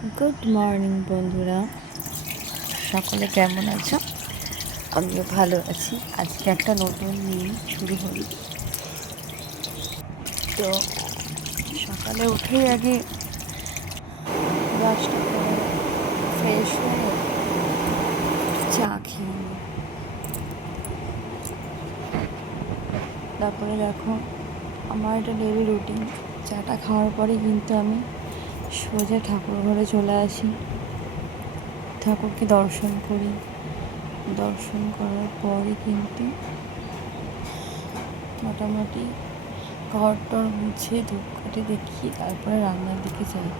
Good morning বন্ধুরা। সকলে কেমন আছো? আমিও ভালো আছি। আজকে একটা নতুন দিন শুরু হলো। তো সকালে উঠেই আগে ব্রাশটা করে ফ্রেশ হয়ে চা খেয়ে তারপরে দেখো, আমার একটা ডেলি রুটিন চাটা খাওয়ার পরে কিন্তু আমি সোজা ঠাকুর ঘরে চলে আসি। ঠাকুরকে দর্শন করি। দর্শন করার পরে কিন্তু মোটামুটি ঘর টর মুছে ধূপকাঠি দেখি তারপরে রান্নার দিকে যাই।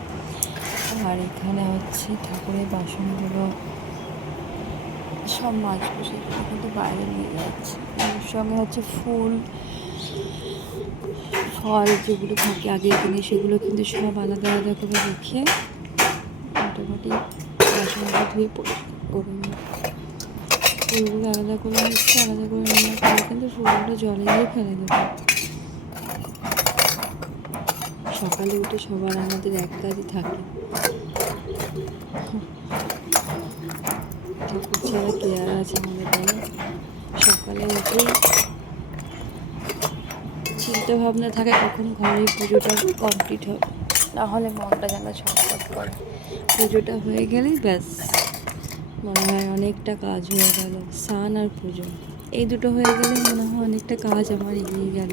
আর এখানে হচ্ছে ঠাকুরের বাসনগুলো সব মাছ সেগুলো কিন্তু বাইরে নিয়ে যাচ্ছে। সঙ্গে হচ্ছে ফুল ফল যেগুলো থাকে আগের দিনে সেগুলো কিন্তু সব আলাদা আলাদা করে রেখে মোটামুটি বাসনটা ধুয়ে করে নিই। ফুলগুলো আলাদা করে নিচ্ছে, আলাদা করে নেওয়ার পরে কিন্তু ফুলগুলো জলে দিয়ে ফেলে দেবো। সকালে উঠে সবার আমাদের এক কাজই থাকে। ছাড়া কে আর আছে আমাদের সকালে উঠেই চিন্তা ভাবনা থাকে কখন ঘরে পুজোটা কমপ্লিট হবে না হলে মনটা যেন ছটফট করে। পুজোটা হয়ে গেলেই ব্যাস মনে হয় অনেকটা কাজ হয়ে গেল স্নান আর পুজো। এই দুটো হয়ে গেলে মনে হয় অনেকটা কাজ আমার এগিয়ে গেল।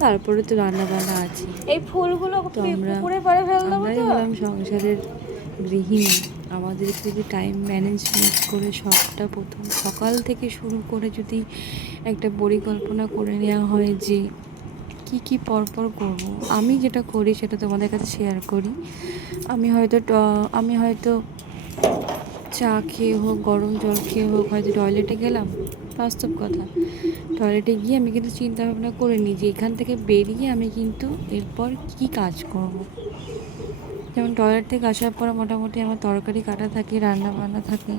তারপরে তো রান্না বান্না আছে। এই ফুলগুলো তো আমরা আমরাই হলাম সংসারের গৃহিণী। আমাদের যদি টাইম ম্যানেজমেন্ট করে সবটা প্রথম সকাল থেকে শুরু করে যদি একটা পরিকল্পনা করে নেওয়া হয় যে কি কি পরপর করব? আমি যেটা করি সেটা তোমাদের কাছে শেয়ার করি। আমি হয়তো আমি হয়তো চা খেয়ে হোক, গরম জল খেয়ে হোক, হয়তো টয়লেটে গেলাম, বাস্তব কথা। টয়লেটে গিয়ে আমি কিন্তু চিন্তা ভাবনা করে নিই যে এখান থেকে বেরিয়ে আমি কিন্তু এরপর কি কাজ করব। যেমন টয়লেট থেকে আসার পর মোটামুটি আমার তরকারি কাটা থাকে রান্না বান্না থাকে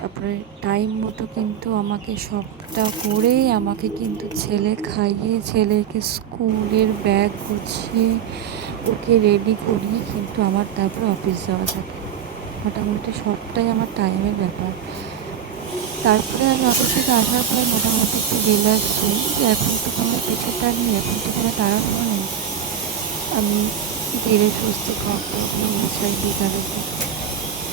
তারপরে টাইম মতো কিন্তু আমাকে সবটা করে আমাকে কিন্তু ছেলে খাইয়ে, ছেলেকে স্কুলের ব্যাগ গুছিয়ে ওকে রেডি করিয়ে কিন্তু আমার তারপরে অফিস যাওয়া থাকে। মোটামুটি সবটাই আমার টাইমের ব্যাপার। তারপরে আমি অফিস থেকে আসার পর মোটামুটি একটু রিল্যাক্স হই। এখন তো কোনো পিছুটা নেই, এখন তো কোনো তাড়াহুড়ো নেই। আমি ধীরে সুস্থে ঘরটাগুলো মুছাই বিকালের দিকে।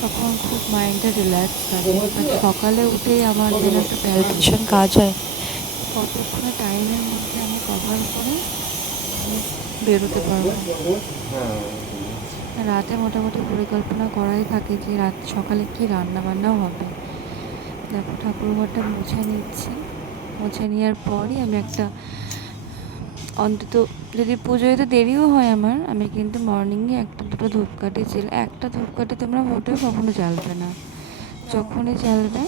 তখন খুব মাইন্ডটা রিল্যাক্স থাকে আর সকালে উঠে আমার যেন একটা প্যারেন্টেশন কাজ হয়। কতক্ষণে টাইমের মধ্যে আমি কভার করে বেরোতে পারব। রাতে মোটামুটি পরিকল্পনা করাই থাকে যে রাত সকালে কি রান্না বান্নাও হবে। দেখো ঠাকুর ঘরটা মুছে নিচ্ছি। মুছে নেওয়ার পরই আমি একটা অন্তত যদি পুজোয় তো দেরিও হয় আমার, আমি কিন্তু মর্নিংয়ে একটা দুটো ধূপকাঠি ছিল, একটা ধূপকাঠি তোমরা মোটেও কখনো জ্বালবে না। যখনই জ্বালবে,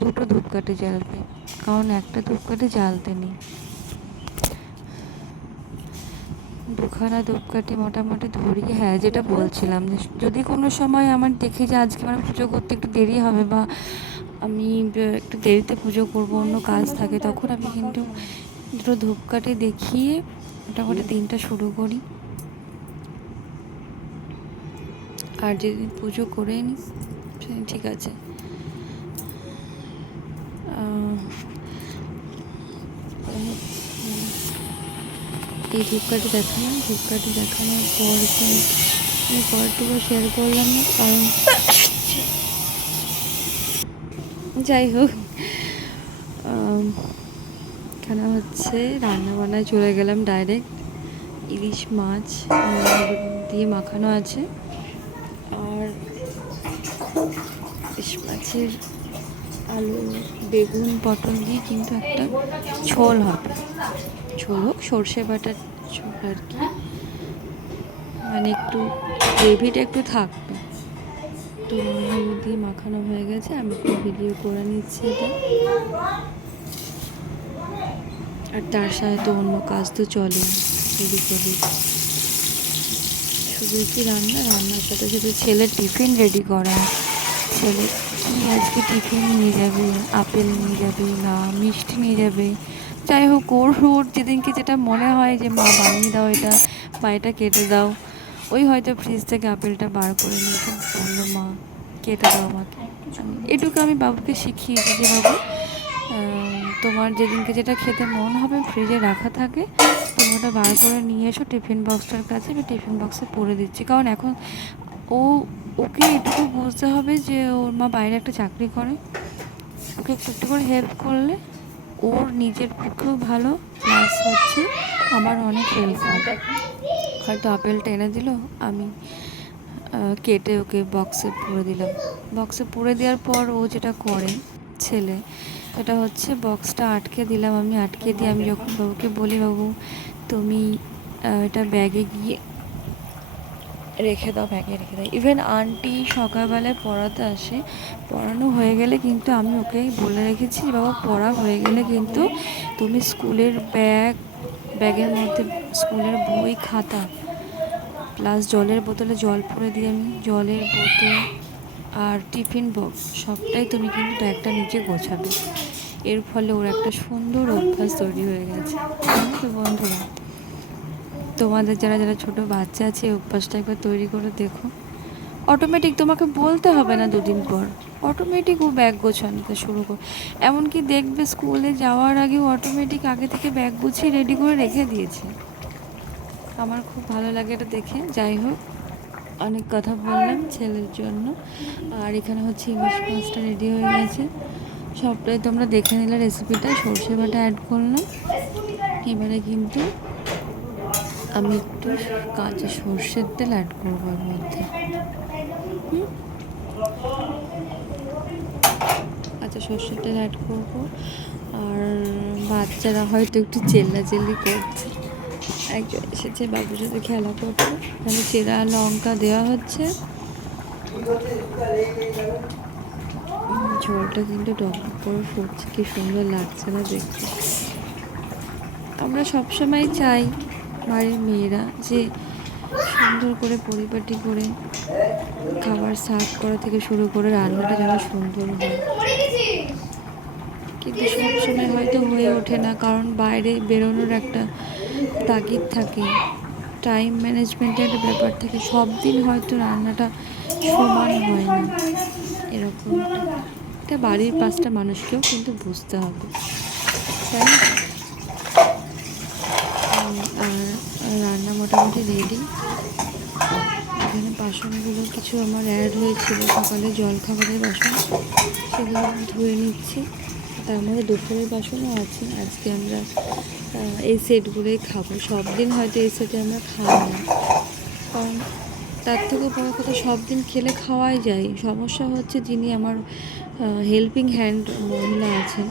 দুটো ধূপকাঠি জ্বালবে, কারণ একটা ধূপকাঠি জ্বালতে নেই। দুখানা ধূপকাঠি মোটামুটি ধরিয়ে হ্যাঁ যেটা বলছিলাম যদি কোনো সময় আমার দেখি যে আজকে আমার পুজো করতে একটু দেরি হবে বা আমি একটু দেরিতে পুজো করব, অন্য কাজ থাকে, তখন আমি কিন্তু দুটো ধূপকাঠি দেখিয়ে মোটামুটি দিনটা শুরু করি। আর যেদিন পুজো করে নিই সেদিন ঠিক আছে। এই ধূপকাঠি দেখালাম ধূপকাঠি দেখানোর পর আমি পরটুকু শেয়ার করলাম না কারণ যাই হোক এখানে হচ্ছে রান্না বান্নায় চলে গেলাম ডাইরেক্ট ইলিশ মাছ, দিয়ে মাখানো আছে। আর ইলিশ মাছের আলু, বেগুন, পটল দিয়ে কিন্তু একটা ঝোল হবে। ঝোল হোক, সর্ষে বাটার ঝোল আর কি। মানে একটু গ্রেভিটা একটু থাকবে তো দিয়ে মাখানো হয়ে গেছে। আমি একটু ভিডিও করে নিচ্ছি এটা। আর তার সাথে তো অন্য কাজ তো চলে এদিক ওদিক শুধু কি রান্না? রান্নার সাথে সাথে ছেলের টিফিন রেডি করা। ছেলে কি আজকে টিফিন নিয়ে যাবে? আপেল নিয়ে যাবে না মিষ্টি নিয়ে যাবে? যাই হোক ওর ওর যেদিনকে যেটা মনে হয় যে মা বানিয়ে দাও এটা বা এটা কেটে দাও। ওই হয়তো ফ্রিজ থেকে আপেলটা বার করে নিয়েছে বলল মা কেটে দাও আমাকে। এটুকু আমি বাবুকে শিখিয়েছি যে বাবু তোমার যেদিনকে যেটা খেতে মন হবে ফ্রিজে রাখা থাকে, তুমি ওটা বার করে নিয়ে এসো টিফিন বক্সটার কাছে, আমি টিফিন বক্সে পরে দিচ্ছি। কারণ এখন ও, ওকে এটুকু বুঝতে হবে যে ওর মা বাইরে একটা চাকরি করে। ওকে একটু একটু করে হেল্প করলে ওর নিজের পক্ষেও ভালো প্লাস হচ্ছে আমার অনেক হেল্প হবে হয়তো আপেলটা এনে দিল, আমি কেটে ওকে বক্সে পুরে দিলাম। বক্সে পুরে দেওয়ার পর ও যেটা করে, ছেলে এটা হচ্ছে বক্সটা আটকে দিলাম আমি, আটকে দিয়ে আমি যখন বাবুকে বলি, বাবু, তুমি এটা ব্যাগে গিয়ে রেখে দাও ব্যাগে রেখে দাও। ইভেন আন্টি সকালবেলায় পড়াতে আসে, পড়ানো হয়ে গেলে কিন্তু আমি ওকে বলে রেখেছি বাবা, পড়া হয়ে গেলে কিন্তু তুমি স্কুলের ব্যাগ ব্যাগের মধ্যে স্কুলের বই, খাতা প্লাস জলের বোতলে জল ভরে দিই আমি, জলের বোতল আর টিফিন বক্স সবটাই তুমি কিন্তু ব্যাগটা নিচে গোছাবে। এর ফলে ওর একটা সুন্দর অভ্যাস তৈরি হয়ে গেছে। তো বন্ধুরা, তোমাদের যারা যারা ছোট বাচ্চা আছে, এই অভ্যাসটা একবার তৈরি করে দেখো। অটোমেটিক তোমাকে বলতে হবে না দুদিন পর। অটোমেটিক ও ব্যাগ গোছানোতে শুরু কর। এমনকি দেখবে স্কুলে যাওয়ার আগেও অটোমেটিক আগে থেকে ব্যাগ গুছিয়ে রেডি করে রেখে দিয়েছে। আমার খুব ভালো লাগে এটা দেখে। যাই হোক অনেক কথা বললাম ছেলের জন্য। আর এখানে হচ্ছে ইলিশ মাছটা রেডি হয়ে গেছে। সবটাই তোমরা দেখে নিলে রেসিপিটা সর্ষে বাটা অ্যাড করলাম। এবারে কিন্তু আমি একটু কাঁচা সর্ষের তেল অ্যাড করব এর মধ্যে? কাঁচা সর্ষের তেল অ্যাড করব। আর বাচ্চারা হয়তো একটু চেল্লাচেল্লি করছে। একজন এসেছে, বাবুর সাথে খেলা করতে। এখানে চেরা লঙ্কা দেওয়া হচ্ছে। ঝোলটা কিন্তু টক করে ফুটছে, কি সুন্দর লাগছে না দেখতে। আমরা সবসময় চাই বাড়ির মেয়েরা যে সুন্দর করে পরিপাটি করে খাবার সার্ভ করা থেকে শুরু করে রান্নাটা যেন সুন্দর হয়। কিন্তু সবসময় হয়তো হয়ে ওঠে না, কারণ বাইরে বেরোনোর একটা তাগিদ থাকে। টাইম ম্যানেজমেন্টের একটা ব্যাপার থাকে। সব দিন হয়তো রান্নাটা সমান হয় না, এরকম। এটা বাড়ির পাঁচটা মানুষকেও কিন্তু বুঝতে হবে। তাই আর রান্না মোটামুটি রেডি এখানে বাসনগুলো কিছু আমার অ্যাড হয়েছিল। সকালে জল খাবারের বাসন, সেগুলো ধুয়ে নিচ্ছি। তার মধ্যে দুপুরের বাসনও আছে। আজকে আমরা এই সেটগুলোই খাব। সব দিন হয়তো এই সেটে আমরা খাই না। কারণ তার থেকে বড় কথা সব দিন খেলে খাওয়াই যায়। সমস্যা হচ্ছে যিনি আমার হেল্পিং হ্যান্ড মহিলা আছেন,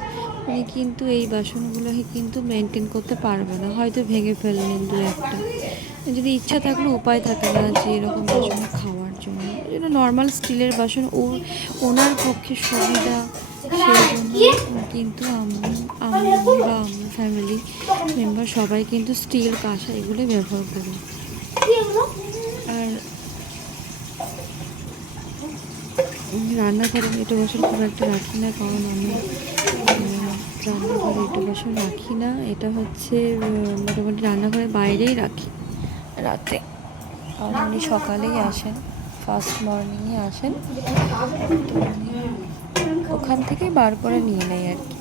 উনি কিন্তু এই বাসনগুলোকে কিন্তু মেনটেন করতে পারবে না। হয়তো ভেঙে ফেললেন দু একটা। যদি ইচ্ছা থাকলে, উপায় থাকে না যে এরকম বাসন খাওয়ার জন্য। নর্মাল স্টিলের বাসন ও, ওনার পক্ষে সুবিধা কিন্তু আমি বা ফ্যামিলি মেম্বার সবাই কিন্তু স্টিল কাঁসা এগুলো ব্যবহার করি। আর রান্নাঘরে এটো বাসন খুব একটা রাখি না, কারণ আমি রান্নাঘরে এটো বাসন রাখি না। এটা হচ্ছে মোটামুটি রান্নাঘরে বাইরেই রাখি রাতে। কারণ উনি সকালেই আসেন ফার্স্ট মর্নিংয়ে আসেন। তো উনি ওখান থেকে বার করে নিয়ে নেয় আর কি।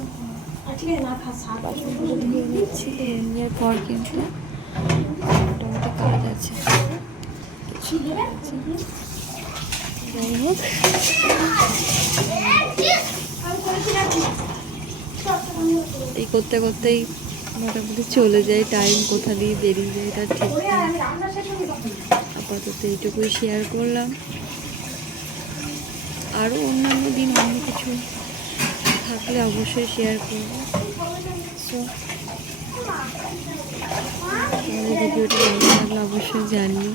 নেওয়ার পর কিন্তু মোটামুটি কাজ আছে। এই করতে করতেই মোটামুটি চলে যায় টাইম কোথা দিয়ে বেরিয়ে যায় তার ঠিক আপাতত এইটুকুই শেয়ার করলাম। আরও অন্যান্য দিন অন্য কিছু থাকলে অবশ্যই শেয়ার করব। সো আমাদের ভিডিওটা ভালো লাগলে অবশ্যই জানিও।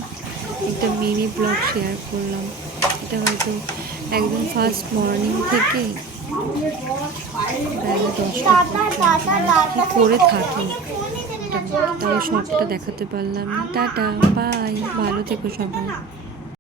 একটা মিনি ব্লগ শেয়ার করলাম। এটা হয়তো একদম ফার্স্ট মর্নিং থেকে বেলা কি করে থাকি? তাও সবটা দেখাতে পারলাম টাটা বাই ভালো থেকো সবাই।